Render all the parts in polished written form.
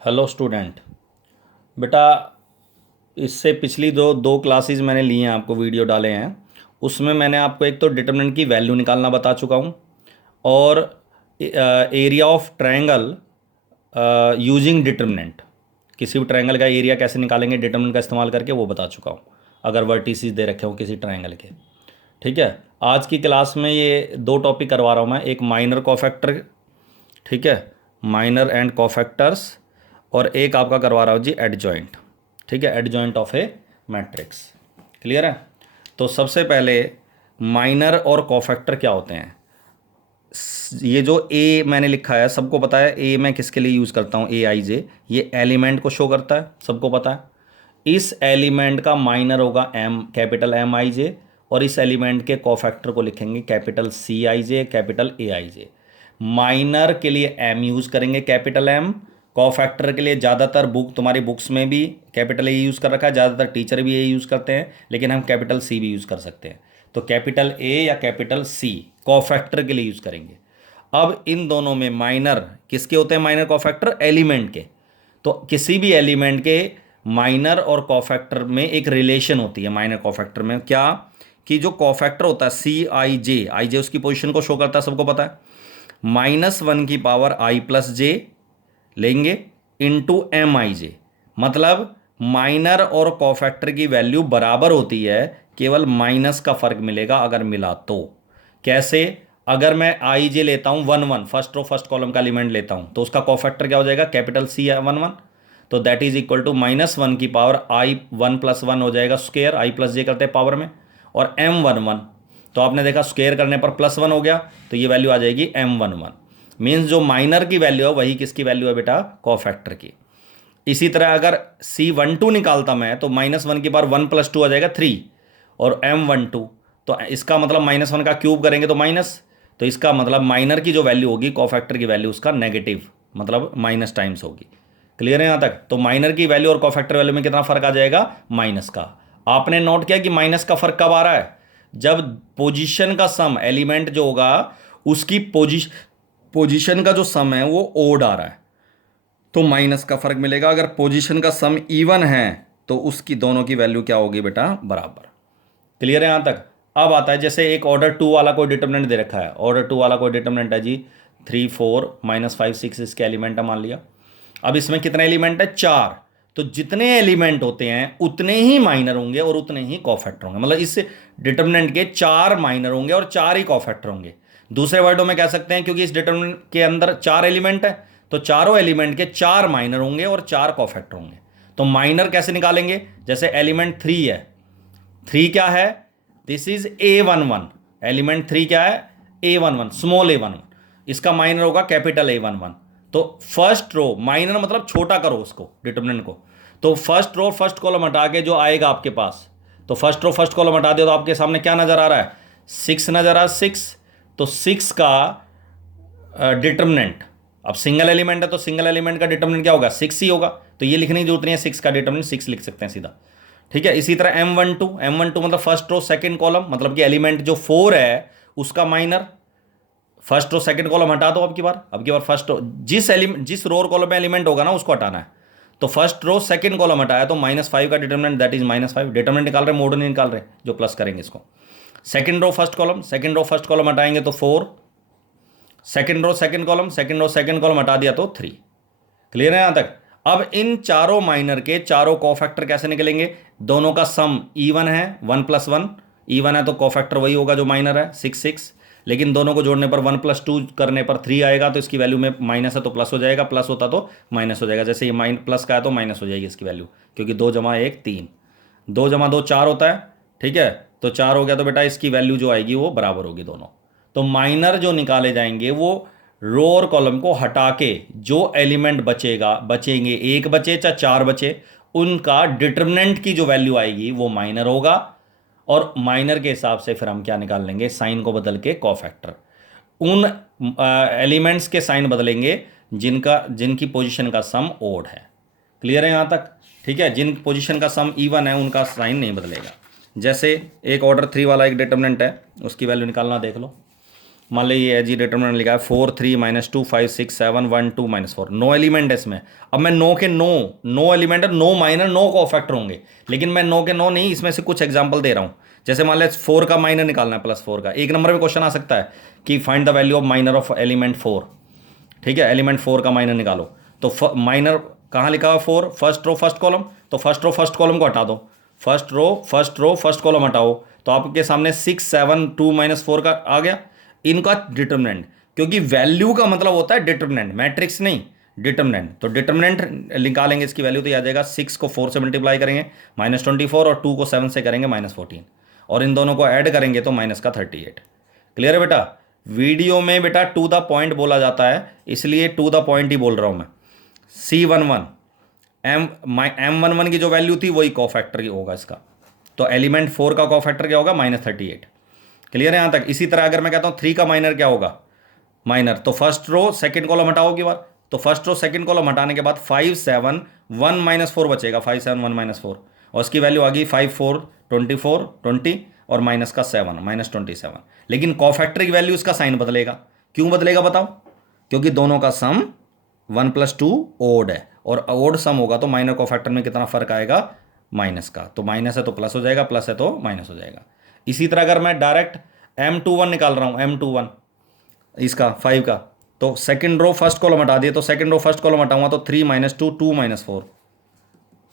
Hello student. बेटा, इससे पिछली जो दो क्लासेस मैंने ली हैं, आपको वीडियो डाले हैं, उसमें मैंने आपको एक तो डिटरमिनेंट की वैल्यू निकालना बता चुका हूँ, और area of triangle using determinant, किसी भी ट्रायंगल का एरिया कैसे निकालेंगे डिटरमिनेंट का इस्तेमाल करके, वो बता चुका हूँ, अगर वर्टिसेस दे रखे हो किसी ट्रायंगल के। ठीक है। आज की क्लास में ये दो टॉपिक करवा रहा हूँ मैं, एक माइनर कोफैक्टर, ठीक है, माइनर एंड कोफैक्टर्स, और एक आपका करवा रहा हूँ जी एडजॉइंट। ठीक है, adjoint of A matrix. Clear है। तो सबसे पहले माइनर और कोफैक्टर क्या होते हैं। ये जो ए मैंने लिखा है, सबको पता है ए मैं किसके लिए यूज़ करता हूँ, ए आई जे, ये एलिमेंट को शो करता है, सबको पता है। इस एलिमेंट का माइनर होगा M, capital M I J, और इस एलिमेंट के कोफैक्टर को लिखेंगे capital C I J, capital A I J. Minor के लिए एम यूज़ करेंगे, कैपिटल एम। कोफैक्टर के लिए ज़्यादातर बुक, तुम्हारी बुक्स में भी कैपिटल ए यूज़ कर रखा है, ज़्यादातर टीचर भी ए यूज़ करते हैं, लेकिन हम कैपिटल सी भी यूज़ कर सकते हैं। तो कैपिटल ए या कैपिटल सी कोफैक्टर के लिए यूज़ करेंगे। अब इन दोनों में माइनर किसके होते हैं, माइनर कोफैक्टर एलिमेंट के। तो किसी भी एलिमेंट के माइनर और कोफैक्टर में एक रिलेशन होती है। माइनर कोफैक्टर में क्या, कि जो कोफैक्टर होता है सी आई जे उसकी पोजीशन को शो करता है, सबको पता है। -1 की पावर आई प्लस जे लेंगे इंटू एम आई जे, मतलब माइनर और कोफैक्टर की वैल्यू बराबर होती है, केवल माइनस का फर्क मिलेगा अगर मिला तो। कैसे, अगर मैं आई जे लेता हूं 1 1, फर्स्ट रो फर्स्ट कॉलम का एलिमेंट लेता हूं, तो उसका कोफैक्टर क्या हो जाएगा, कैपिटल सी 1 1, तो दैट इज इक्वल टू -1 की पावर आई 1 + 1 हो जाएगा स्क्वेयर, आई प्लस जे करते हैं पावर में, और M11, तो आपने देखा स्क्वेयर करने पर +1 हो गया, तो ये वैल्यू आ जाएगी M11। मीन्स जो माइनर की वैल्यू है वही किसकी वैल्यू है बेटा, कोफैक्टर की। इसी तरह अगर C12 निकालता मैं, तो -1 की पावर 1 + 2 आ जाएगा 3, और M12, तो इसका मतलब -1 का क्यूब करेंगे तो माइनस, तो इसका मतलब माइनर की जो वैल्यू होगी कोफैक्टर की वैल्यू उसका नेगेटिव, मतलब माइनस टाइम्स होगी। क्लियर है यहाँ तक। तो माइनर की वैल्यू और कोफैक्टर वैल्यू में कितना फर्क आ जाएगा, माइनस का। आपने नोट किया कि माइनस का फर्क कब आ रहा है, जब पोजीशन का सम, एलिमेंट जो होगा उसकी पोजीशन का जो सम है वो ओड आ रहा है, तो माइनस का फर्क मिलेगा। अगर पोजीशन का सम इवन है तो उसकी दोनों की वैल्यू क्या होगी बेटा, बराबर। क्लियर है यहां तक। अब आता है, जैसे एक ऑर्डर 2 वाला कोई डिटरमिनेंट दे रखा है, ऑर्डर 2 वाला कोई डिटरमिनेंट है जी 3 4 -5 6 इसके एलिमेंट है मान लिया। अब इसमें कितने एलिमेंट है, 4। तो जितने एलिमेंट होते हैं उतने ही माइनर होंगे और उतने ही कोफैक्टर होंगे, मतलब इस डिटरमिनेंट के 4 माइनर होंगे और 4 ही कोफैक्टर होंगे। दूसरे वर्डों में कह सकते हैं, क्योंकि इस डिटरमिनेंट के अंदर 4 एलिमेंट है, तो चारों एलिमेंट के 4 माइनर होंगे और 4 कोफैक्टर होंगे। तो माइनर कैसे निकालेंगे, जैसे एलिमेंट 3 है, 3 क्या है, दिस इज A11, एलिमेंट 3 क्या है, A11, स्मॉल A11, इसका माइनर होगा कैपिटल A11। तो फर्स्ट रो, माइनर मतलब छोटा करो उसको, डिटरमिनेंट को, तो फर्स्ट रो फर्स्ट कॉलम हटा के जो आएगा आपके पास, तो फर्स्ट रो फर्स्ट कॉलम हटा दिया तो आपके सामने क्या नजर आ रहा है, 6 नजर आ रहा है, 6। तो 6 का डिटरमिनेंट, अब सिंगल एलिमेंट है तो सिंगल एलिमेंट का डिटरमिनेंट क्या होगा, 6 ही होगा, तो ये लिखने की जरूरत नहीं है, 6 का डिटरमिनेंट 6 लिख सकते हैं सीधा। ठीक है। इसी तरह M12 मतलब फर्स्ट रो सेकंड कॉलम, मतलब कि एलिमेंट जो 4 है उसका minor, first row second column हटा दो, अब की बार फर्स्ट रो, जिस रो और कॉलम में एलिमेंट होगा ना उसको हटाना है। तो फर्स्ट रो सेकंड कॉलम हटाया तो -5 का डिटरमिनेंट, दैट इज -5, डिटरमिनेंट निकाल रहे, मोड नहीं निकाल रहे, जो प्लस करेंगे इसको। सेकंड रो फर्स्ट कॉलम हटाएंगे तो 4, सेकंड रो सेकंड कॉलम हटा दिया तो 3। क्लियर है यहां तक। अब इन चारों माइनर के चारों कोफैक्टर कैसे निकलेंगे, दोनों का सम इवन है, 1 + 1 इवन है, तो कोफैक्टर वही होगा जो माइनर है 6 6, लेकिन दोनों को जोड़ने पर 1 + 2 करने पर 3 आएगा, तो इसकी वैल्यू में माइनस है तो प्लस हो जाएगा, प्लस होता तो माइनस हो जाएगा, जैसे ये प्लस का है तो माइनस हो जाएगी इसकी वैल्यू, क्योंकि 2 + 1 3, 2 + 2 4 होता है। ठीक है, तो 4 हो गया, तो बेटा इसकी वैल्यू जो आएगी वो बराबर होगी दोनों। तो माइनर जो निकाले जाएंगे वो रो और कॉलम को हटा के जो एलिमेंट बचेंगे, एक बचे चाहे 4 बचे, उनका डिटरमिनेंट की जो वैल्यू आएगी वो माइनर होगा, और माइनर के हिसाब से फिर हम क्या निकाल लेंगे, साइन को बदल के कोफैक्टर। उन एलिमेंट्स के साइन बदलेंगे जिनकी पोजीशन का सम ओड है। क्लियर है यहाँ तक। ठीक है, जिन पोजीशन का सम इवन है उनका साइन नहीं बदलेगा। जैसे एक ऑर्डर 3 वाला एक डिटरमिनेंट है, उसकी वैल्यू निकालना देख लो। मान लीजिए ये जी डिटरमिनेंट लिखा है 4 3 -2 5 6 7 1 2 -4, नो एलिमेंट है इसमें। अब मैं नो के नो एलिमेंट है, नो माइनर, नो कोफैक्टर होंगे, लेकिन मैं नो के नो नहीं, इसमें से कुछ एग्जांपल दे रहा हूं। जैसे मान लें 4 का माइनर निकालना है, +4 का, एक नंबर में क्वेश्चन आ सकता है कि find the value of minor of element 4। ठीक है, एलिमेंट 4 का माइनर निकालो, तो माइनर कहाँ लिखा हुआ 4, फर्स्ट रो फर्स्ट कॉलम, तो फर्स्ट रो फर्स्ट कॉलम को हटा दो, फर्स्ट रो फर्स्ट कॉलम हटाओ, तो आपके सामने 6 7 2 -4 का आ गया इनका डिटरमिनेंट। क्योंकि वैल्यू का मतलब होता है डिटरमिनेंट, मैट्रिक्स नहीं, डिटरमिनेंट। तो डिटरमिनेंट निकालेंगे इसकी वैल्यू, तो आ जाएगा 6 को 4 से मल्टीप्लाई करेंगे -24, और 2 को 7 से करेंगे -14, और इन दोनों को ऐड करेंगे तो माइनस का 38। क्लियर है बेटा? वीडियो में बेटा टू द पॉइंट बोला जाता है, इसलिए टू द पॉइंट ही बोल रहा हूं मैं। C11 M11 की जो वैल्यू थी वही कोफैक्टर की होगा इसका, तो एलिमेंट 4 का कोफैक्टर क्या होगा -38। क्लियर है यहां तक? इसी तरह अगर मैं कहता हूं 3 का माइनर क्या होगा, माइनर, तो फर्स्ट रो सेकंड कॉलम हटाओगी बार, तो फर्स्ट रो सेकंड कॉलम हटाने के बाद 5 7 1 -4 बचेगा, 5 7 1 -4, और इसकी वैल्यू आ गई 5 4 24 20, और माइनस का 7 -27। लेकिन कोफैक्टर की वैल्यू इसका साइन बदलेगा। क्यों बदलेगा बताओ? क्योंकि दोनों का सम 1 + 2 ओड है, और ओड सम होगा तो माइनर कोफैक्टर में कितना फर्क आएगा, माइनस का। तो माइनस है तो प्लस हो जाएगा, प्लस है तो माइनस हो जाएगा। इसी तरह अगर मैं डायरेक्ट M21 निकाल रहा हूं, M21 इसका 5 का, तो सेकंड रो फर्स्ट कॉलम हटा दिए, तो सेकंड रो फर्स्ट कॉलम हटाऊंगा तो 3 -2 2 -4,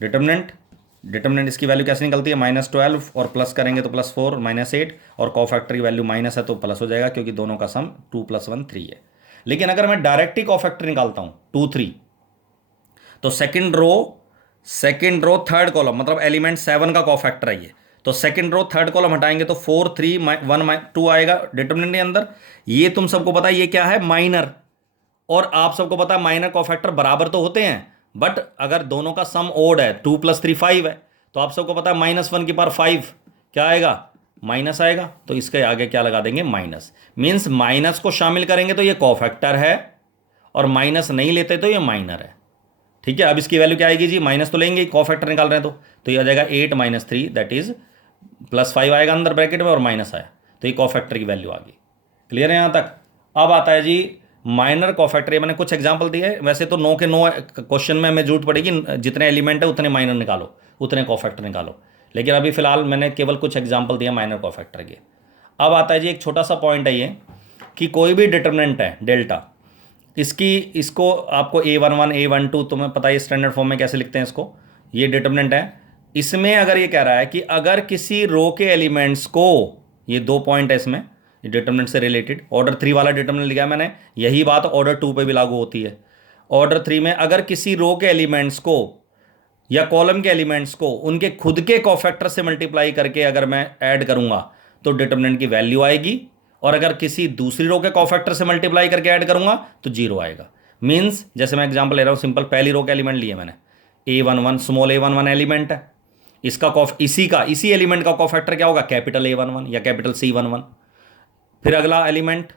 डिटरमिनेंट इसकी वैल्यू कैसे निकलती है, -12, और प्लस करेंगे तो +4 -8, और कोफैक्टर की वैल्यू माइनस है तो प्लस हो जाएगा, क्योंकि दोनों का सम 2 + 1 3 है। लेकिन अगर मैं डायरेक्ट ही कोफैक्टर निकालता हूं 2 3, तो सेकंड रो थर्ड कॉलम, मतलब एलिमेंट 7 का कोफैक्टर है ये, तो सेकंड रो थर्ड कॉलम हटाएंगे तो 4 3 1 2 आएगा डिटरमिनेंट के अंदर। ये तुम सबको पता है ये क्या है, माइनर, और आप सबको पता है माइनर कोफैक्टर बराबर तो होते हैं, बट अगर दोनों का सम ओड है, 2 + 3 5 है, तो आप सबको पता है -1 की पावर 5 क्या आएगा, माइनस आएगा, तो इसके आगे क्या लगा देंगे, माइनस। मीन्स माइनस को शामिल करेंगे तो ये कोफैक्टर है, और माइनस नहीं लेते तो ये माइनर है। ठीक है, अब इसकी वैल्यू क्या आएगी जी, माइनस तो लेंगे, कोफैक्टर निकाल रहे हैं तो ये आ जाएगा 8 - 3, दैट इज +5 आएगा अंदर ब्रैकेट में, और माइनस आया, तो ये कोफैक्टर की वैल्यू आ गई। क्लियर है यहां तक? अब आता है जी माइनर कोफैक्टर। मैंने कुछ एग्जांपल दिए हैं, वैसे तो नो के नो क्वेश्चन में हमें जरूरत पड़ेगी, जितने एलिमेंट है उतने माइनर निकालो, उतने कोफैक्टर निकालो, लेकिन अभी फिलहाल मैंने केवल कुछ एग्जांपल दिया माइनर कोफैक्टर के। अब आता है जी एक छोटा सा पॉइंट है ये, कि कोई भी डिटरमिनेंट है डेल्टा, इसको आपको A11 A12 तुम्हें पता है स्टैंडर्ड फॉर्म में कैसे लिखते हैं इसको, ये डिटरमिनेंट है। इसमें अगर ये कह रहा है कि अगर किसी रो के एलिमेंट्स को, ये 2 पॉइंट है इसमें डिटरमिनेंट से रिलेटेड, ऑर्डर 3 वाला डिटरमिनेंट लिखा है मैंने, यही बात ऑर्डर 2 पे भी लागू होती है। ऑर्डर 3 में अगर किसी रो के एलिमेंट्स को या कॉलम के एलिमेंट्स को उनके खुद के कोफैक्टर से मल्टीप्लाई करके अगर मैं ऐड करूंगा तो डिटरमिनेंट की वैल्यू आएगी, और अगर किसी दूसरी रो के कोफैक्टर से मल्टीप्लाई करके ऐड करूंगा तो 0 आएगा। मींस जैसे मैं एग्जांपल ले रहा हूं, सिंपल पहली रो के एलिमेंट लिए मैंने, A11 स्मॉल a11 एलिमेंट है, इसका इसी एलिमेंट का कोफैक्टर क्या होगा, कैपिटल A11 या कैपिटल C11। फिर अगला एलिमेंट,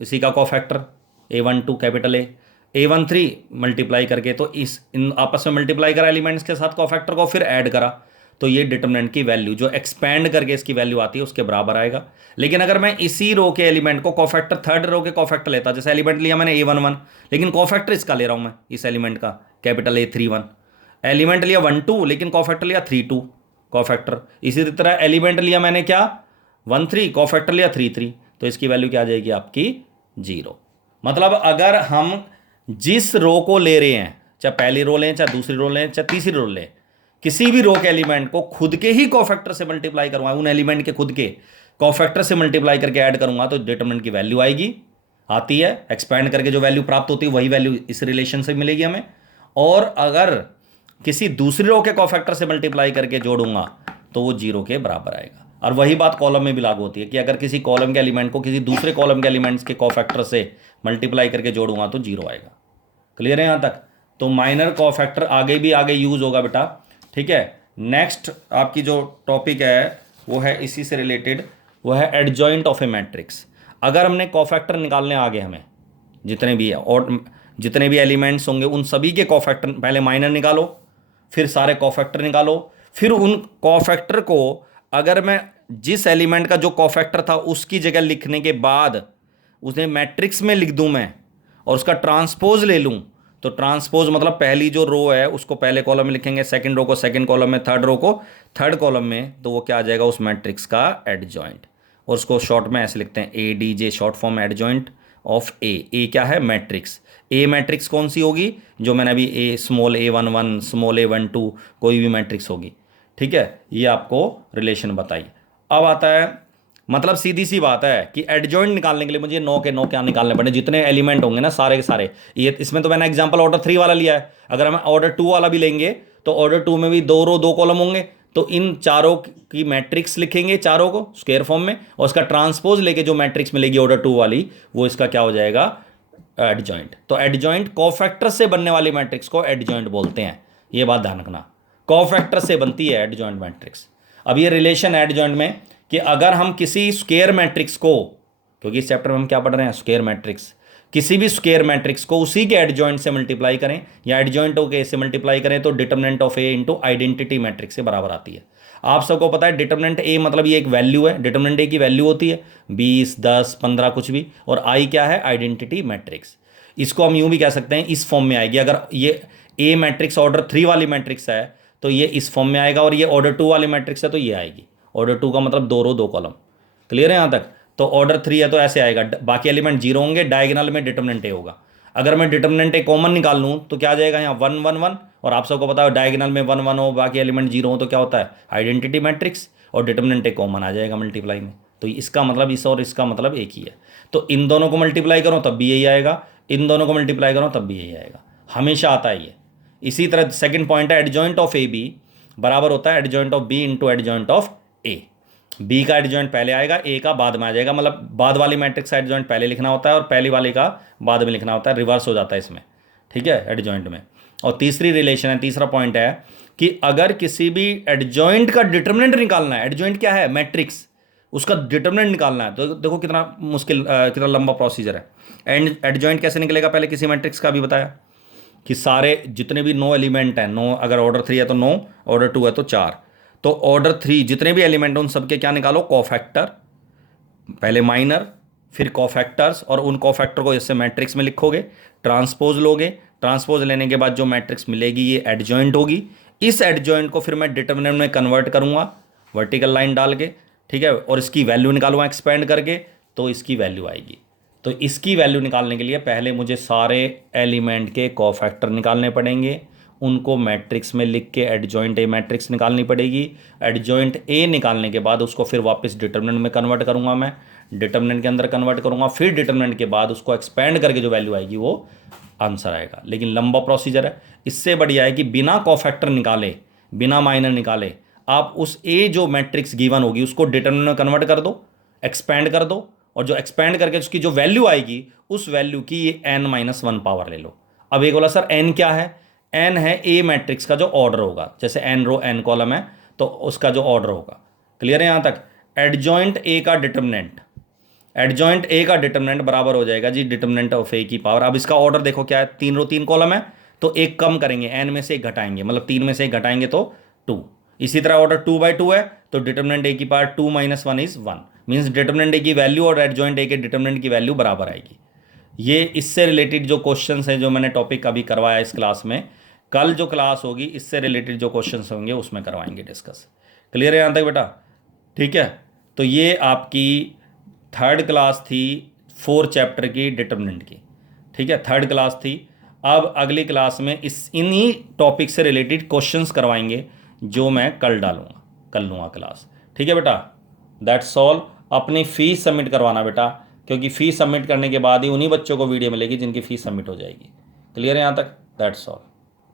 इसी का cofactor A12 capital A13 multiply करके, तो इन आपस में मल्टीप्लाई करा एलिमेंट्स के साथ कोफैक्टर को, फिर ऐड करा, तो ये डिटरमिनेंट की वैल्यू जो एक्सपैंड करके इसकी वैल्यू आती है उसके बराबर आएगा। लेकिन अगर मैं इसी रो के एलिमेंट को कोफैक्टर, थर्ड रो के कोफैक्टर लेता, जैसे एलिमेंट लिया मैंने A11, लेकिन कोफैक्टर इसका ले रहा हूं मैं, इस एलिमेंट का कैपिटल A31, एलिमेंट लिया 1 2, लेकिन कोफैक्टर लिया 3 2 कोफैक्टर। इसी तरह एलिमेंट लिया मैंने क्या 1 3, कोफैक्टर लिया 3 3, तो इसकी वैल्यू क्या आ जाएगी आपकी 0। मतलब अगर हम जिस रो को ले रहे हैं, चाहे पहली रो लें, चाहे दूसरी रो लें, चाहे तीसरी रो लें, किसी भी रो के एलिमेंट को खुद के ही कोफैक्टर से मल्टीप्लाई करूंगा, उन एलिमेंट के खुद के कोफैक्टर से मल्टीप्लाई करके ऐड करूंगा, तो डिटरमिनेंट की वैल्यू आएगी, आती है, एक्सपैंड करके जो वैल्यू प्राप्त होती है वही वैल्यू इस रिलेशन से मिलेगी हमें। और अगर किसी दूसरी रो के कोफैक्टर से मल्टीप्लाई करके जोड़ूंगा तो वो 0 के बराबर आएगा। और वही बात कॉलम में भी लागू होती है कि अगर किसी कॉलम के एलिमेंट को किसी दूसरे कॉलम के एलिमेंट्स के कोफैक्टर से मल्टीप्लाई करके जोड़ूंगा तो 0 आएगा। क्लियर है यहां तक? तो माइनर कोफैक्टर आगे यूज होगा बेटा। ठीक है, नेक्स्ट आपकी जो टॉपिक है वो है इसी से रिलेटेड, वो है एडजॉइंट ऑफ ए मैट्रिक्स। अगर हमने कोफैक्टर निकालने आ गए हमें, जितने भी है और जितने भी एलिमेंट्स होंगे उन सभी के कोफैक्टर, पहले माइनर निकालो, फिर सारे कोफैक्टर निकालो, फिर उन कोफैक्टर को अगर मैं जिस एलिमेंट का जो कोफैक्टर था उसकी जगह लिखने के बाद उसे मैट्रिक्स में लिख दूं मैं और उसका ट्रांसपोज ले लूं, तो ट्रांसपोज मतलब पहली जो रो है उसको पहले कॉलम में लिखेंगे, सेकंड रो को सेकंड कॉलम में, थर्ड रो को थर्ड कॉलम में, तो वो क्या आ जाएगा उस मैट्रिक्स का एडजॉइंट। और उसको शॉर्ट में ऐसे लिखते हैं ADJ, short form adjoint of A क्या है मैट्रिक्स। ए मैट्रिक्स कौन सी होगी, जो मैंने अभी ए स्मॉल a11 स्मॉल a12 कोई भी मैट्रिक्स होगी, ठीक है। ये आपको रिलेशन बताइए। अब आता है मतलब सीधी सी बात है कि एडजॉइंट निकालने के लिए मुझे 9 के 9 क्या निकालने पड़े, जितने एलिमेंट होंगे ना सारे के सारे। ये इसमें तो मैंने एग्जांपल ऑर्डर 3 वाला लिया है, अगर हम ऑर्डर 2 वाला भी लेंगे तो ऑर्डर 2 में भी 2 रो 2 कॉलम होंगे, तो इन चारों की मैट्रिक्स लिखेंगे, चारों को स्क्वायर फॉर्म में, और उसका ट्रांसपोज लेके जो मैट्रिक्स मिलेगी ऑर्डर 2 वाली, वो इसका क्या हो जाएगा एडजॉइंट। तो एडजॉइंट कोफैक्टर से बनने वाली मैट्रिक्स को एडजॉइंट बोलते हैं, ये बात ध्यान रखना, कोफैक्टर से बनती है एडजॉइंट मैट्रिक्स। अब ये रिलेशन एडजॉइंट में कि अगर हम किसी स्क्वायर मैट्रिक्स को, क्योंकि इस चैप्टर में हम क्या पढ़ रहे हैं स्क्वायर मैट्रिक्स, किसी भी स्क्वायर मैट्रिक्स को उसी के एडजॉइंट से मल्टीप्लाई करें या एडजॉइंट ऑफ ए से मल्टीप्लाई करें, तो determinant of A into identity matrix से बराबर आती है। आप सबको पता है डिटरमिनेंट ए मतलब ये एक वैल्यू है, डिटरमिनेंट ए की वैल्यू होती है 20, 10, 15 कुछ भी, और आई क्या है आइडेंटिटी मैट्रिक्स। इसको हम यूं भी कह सकते हैं इस फॉर्म में आएगी, अगर ये ए मैट्रिक्स ऑर्डर 3 वाली मैट्रिक्स है तो ये इस फॉर्म में आएगा, और ये ऑर्डर 2 वाली मैट्रिक्स है तो ये आएगी। ऑर्डर 2 का मतलब 2 रो 2 कॉलम, क्लियर है यहाँ तक। तो ऑर्डर 3 है तो ऐसे आएगा, बाकी एलिमेंट 0 होंगे, डायगोनल में डिटरमिनेंट ए होगा। अगर मैं डिटरमिनेंट ए कॉमन निकाल लूँ तो क्या आ जाएगा यहाँ 1 1 1, और आप सबको पता है डायगोनल में 1 1 हो बाकी एलिमेंट 0 हो तो क्या होता है आइडेंटिटी मैट्रिक्स, और डिटरमिनेंट ए कॉमन आ जाएगा मल्टीप्लाई में। तो इसका मतलब इस और इसका मतलब एक ही है, तो इन दोनों को मल्टीप्लाई करो तब भी यही आएगा, इन दोनों को मल्टीप्लाई करो तब भी यही आएगा, हमेशा आता है ये। इसी तरह सेकंड पॉइंट है एडजॉइंट ऑफ ए बी बराबर होता है adjoint of B into adjoint of A. B का एडजॉइंट पहले आएगा, ए का बाद में आ जाएगा, मतलब बाद वाली मैट्रिक्स का एडजॉइंट पहले लिखना होता है और पहली वाली का बाद में लिखना होता है, रिवर्स हो जाता है इसमें, ठीक है एडजॉइंट में। और तीसरी रिलेशन है, तीसरा पॉइंट है कि अगर किसी भी एडजॉइंट का डिटरमिनेंट निकालना है, एडजॉइंट क्या है मैट्रिक्स, उसका डिटरमिनेंट निकालना है, तो देखो कितना मुश्किल कितना लंबा प्रोसीजर है। एंड एडजॉइंट कैसे निकलेगा, पहले किसी मैट्रिक्स का भी बताया कि सारे जितने भी 9 एलिमेंट हैं, 9 अगर ऑर्डर 3 है तो 9, ऑर्डर 2 है तो 4, तो ऑर्डर 3 जितने भी एलिमेंट उन सबके क्या निकालो कोफैक्टर, पहले माइनर फिर कोफैक्टर्स, और उन कोफैक्टर को जैसे मैट्रिक्स में लिखोगे, ट्रांसपोज लोगे, ट्रांसपोज लेने के बाद जो मैट्रिक्स मिलेगी ये एडजॉइंट होगी। इस एडजॉइंट को फिर मैं डिटरमिनेंट में कन्वर्ट करूंगा वर्टिकल लाइन डाल के, ठीक है, और इसकी वैल्यू निकालूंगा एक्सपेंड करके, तो इसकी वैल्यू आएगी। तो इसकी वैल्यू निकालने के लिए पहले मुझे सारे एलिमेंट के कोफैक्टर निकालने पड़ेंगे, उनको मैट्रिक्स में लिख के एडजॉइंट ए मैट्रिक्स निकालनी पड़ेगी। एडजॉइंट ए निकालने के बाद उसको फिर वापस डिटरमिनेंट में कन्वर्ट करूंगा, मैं डिटरमिनेंट के अंदर कन्वर्ट करूंगा, फिर डिटरमिनेंट के बाद उसको एक्सपेंड करके जो वैल्यू आएगी वो आंसर आएगा। लेकिन लंबा प्रोसीजर है, इससे बढ़िया है कि बिना कोफैक्टर निकाले, बिना माइनर निकाले, आप उस ए जो मैट्रिक्स गिवन होगी उसको डिटरमिनेंट में कन्वर्ट कर दो, एक्सपेंड कर दो, और जो एक्सपेंड करके उसकी जो वैल्यू आएगी उस वैल्यू की ये n-1 पावर ले लो। अब एक बोला सर n क्या है, n है ए मैट्रिक्स का जो ऑर्डर होगा, जैसे n रो n कॉलम है तो उसका जो ऑर्डर होगा, क्लियर है यहाँ तक। एडजॉइंट ए का डिटरमिनेंट, एडजॉइंट ए का डिटरमिनेंट बराबर हो जाएगा जी डिटरमिनेंट ऑफ ए की पावर। अब इसका ऑर्डर देखो क्या है, 3 रो 3 कॉलम है तो एक कम करेंगे, n में से एक घटाएंगे, मतलब 3 में से एक घटाएंगे तो 2। इसी तरह ऑर्डर 2/2 है तो डिटरमिनेंट ए की power 2 - 1 is 1, means determinant A की वैल्यू और एडजॉइंट ए के डिटरमिनेंट की वैल्यू बराबर आएगी। ये इससे रिलेटेड जो क्वेश्चंस हैं जो मैंने टॉपिक अभी करवाया इस क्लास में, कल जो क्लास होगी इससे रिलेटेड जो क्वेश्चंस होंगे उसमें करवाएंगे डिस्कस। क्लियर है यहाँ तक बेटा, ठीक है। तो ये आपकी थर्ड क्लास थी 4 चैप्टर की डिटरमिनेंट की, ठीक है, थर्ड क्लास थी। अब अगली क्लास में इन्हीं टॉपिक से रिलेटेड क्वेश्चंस करवाएंगे जो मैं कल डालूंगा, कल लूँगा क्लास, ठीक है बेटा। That's all. अपनी फ़ीस सबमिट करवाना बेटा, क्योंकि फ़ीस सबमिट करने के बाद ही उन्हीं बच्चों को वीडियो मिलेगी जिनकी फ़ीस सबमिट हो जाएगी। क्लियर है यहाँ तक, दैट्स ऑल।